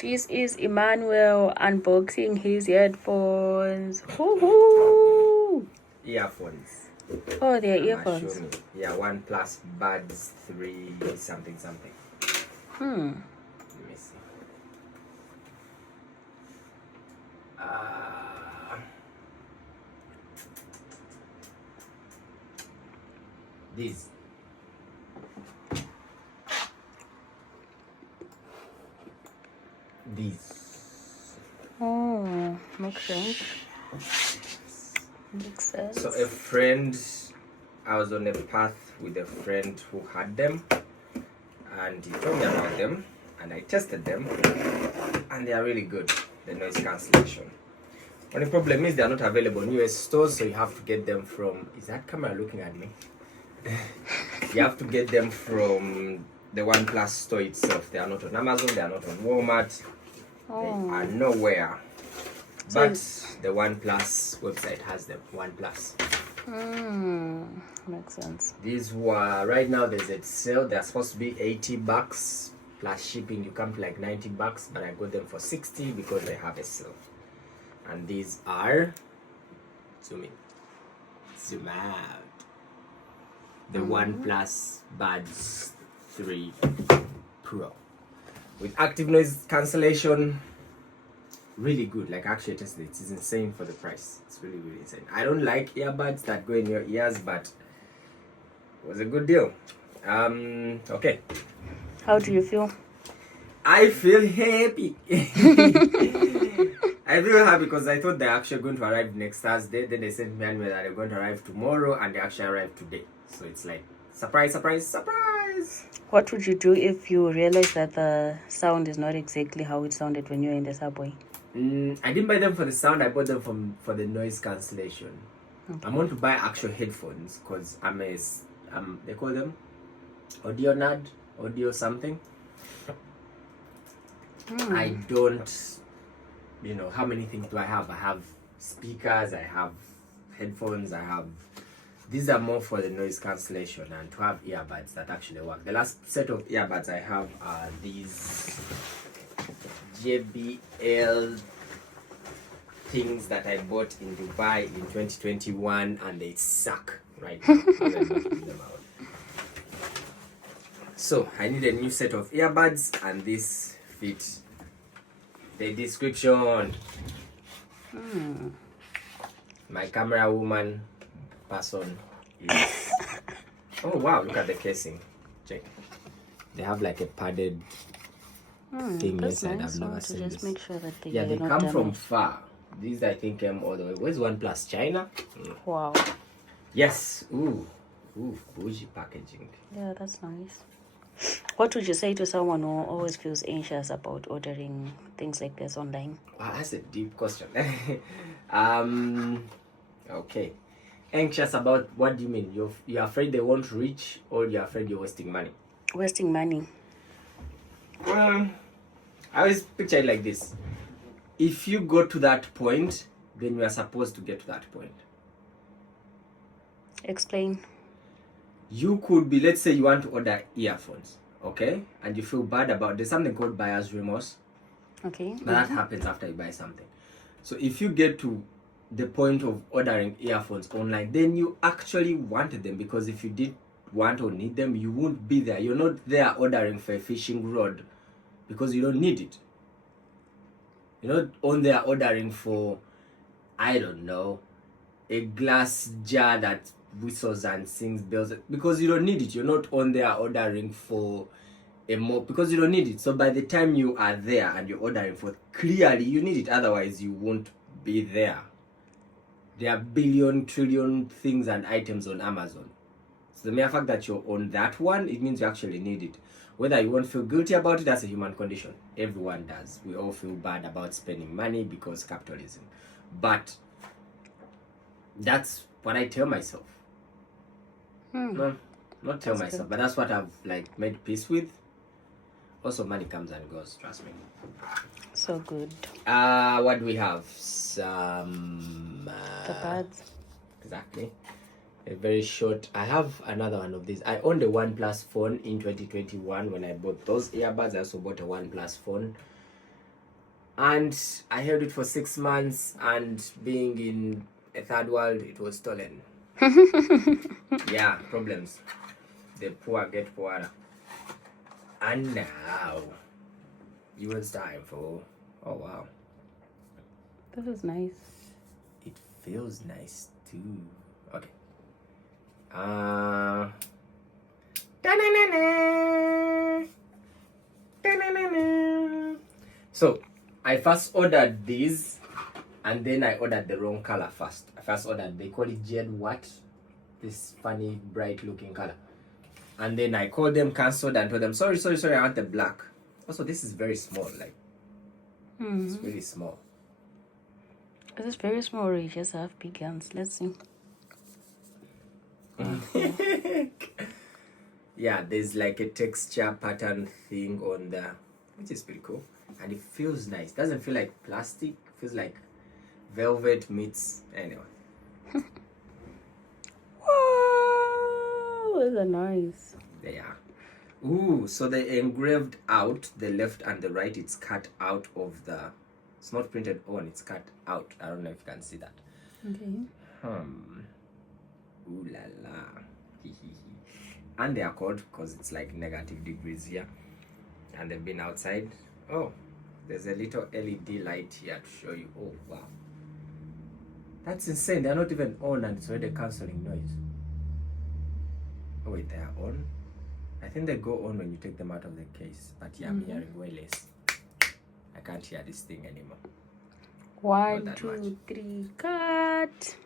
This is Emmanuel unboxing his headphones. Woohoo! Earphones. Oh, they're earphones. Yeah, OnePlus Buds 3 something. Let me see. These. Oh, makes sense. Makes sense. So I was on a path with a friend who had them, and he told me about them, and I tested them, and they are really good, the noise cancellation. Only problem is they are not available in US stores, so you have to get them from, is that camera looking at me? You have to get them from the OnePlus store itself. They are not on Amazon, they are not on Walmart, they are nowhere. So But the OnePlus website has them, OnePlus. Makes sense. These were, right now there's a sale, they're supposed to be $80 plus shipping, you come to like $90, but I got them for 60 because they have a sale. And these are, zoom out, the OnePlus Buds 3 Pro with active noise cancellation. Really good. Like, actually tested it. It's insane for the price. It's really insane. I don't like earbuds that go in your ears, but it was a good deal. Okay. How do you feel? I feel happy. I feel happy because I thought they're actually going to arrive next Thursday. Then they sent me an email that they're going to arrive tomorrow, and they actually arrived today. So it's like surprise. What would you do if you realize that the sound is not exactly how it sounded when you were in the subway? I didn't buy them for the sound. I bought them for the noise cancellation. Okay. I want to buy actual headphones because they call them audio nerd, audio something. I don't, how many things do I have? I have speakers, I have headphones, these are more for the noise cancellation and to have earbuds that actually work. The last set of earbuds I have are these JBL things that I bought in Dubai in 2021, and they suck right now. So I need a new set of earbuds, and this fit the description. My camera woman person is oh wow, look at the casing. Check, they have like a padded thing inside. Nice. I've never seen just this. Make sure that They come from far. These I think came all the way. Where's OnePlus? China? Wow. Yes. Ooh, bougie packaging. Yeah, that's nice. What would you say to someone who always feels anxious about ordering things like this online? Wow, that's a deep question. Okay. Anxious about what do you mean? You're afraid they won't reach, or you're afraid you're wasting money? Wasting money. I always picture it like this. If you go to that point, then you are supposed to get to that point. Explain. You could be, let's say you want to order earphones, okay? And you feel bad about, there's something called buyer's remorse. Okay. But that happens after you buy something. So if you get to the point of ordering earphones online, then you actually wanted them, because if you did want or need them, you won't be there. You're not there ordering for a fishing rod because you don't need it. You're not on there ordering for, I don't know, a glass jar that whistles and sings bells because you don't need it. You're not on there ordering for a mop because you don't need it. So by the time you are there and you're ordering for, clearly you need it, otherwise you won't be there. There are billion, trillion things and items on Amazon. So the mere fact that you're on that one, it means you actually need it. Whether you won't feel guilty about it, that's a human condition. Everyone does. We all feel bad about spending money because capitalism. But that's what I tell myself. No, not tell myself, but that's what I've like made peace with. Also, money comes and goes, trust me. So good. What do we have? Some the pads. Exactly. A very short. I have another one of these. I owned a OnePlus phone in 2021 when I bought those earbuds. I also bought a OnePlus phone And I held it for 6 months, and being in a third world, it was stolen. Yeah, problems. The poor get poorer. And now, it's time for... Oh, wow. This is nice. It feels nice, too. Okay. So, I first ordered these, and then I ordered the wrong color first. I first ordered, they call it Jade what? This funny, bright looking color. And then I called them, cancelled, and told them, sorry, I want the black. Also, this is very small, like, it's really small. Is this very small or you just have big hands? Let's see. Yeah, there's like a texture pattern thing on there, which is pretty cool. And it feels nice. Doesn't feel like plastic. It feels like velvet meets... Anyway. Whoa! Those are nice. They are. Ooh, so they engraved out the left and the right. It's cut out of the... It's not printed on. It's cut out. I don't know if you can see that. Okay. Ooh la la. And they are cold because it's like negative degrees here. And they've been outside. Oh, there's a little LED light here to show you. Oh, wow. That's insane. They're not even on and it's already cancelling noise. Oh, wait, they are on? I think they go on when you take them out of the case. But yeah, I'm hearing way less. I can't hear this thing anymore. 1, 2, 3, cut.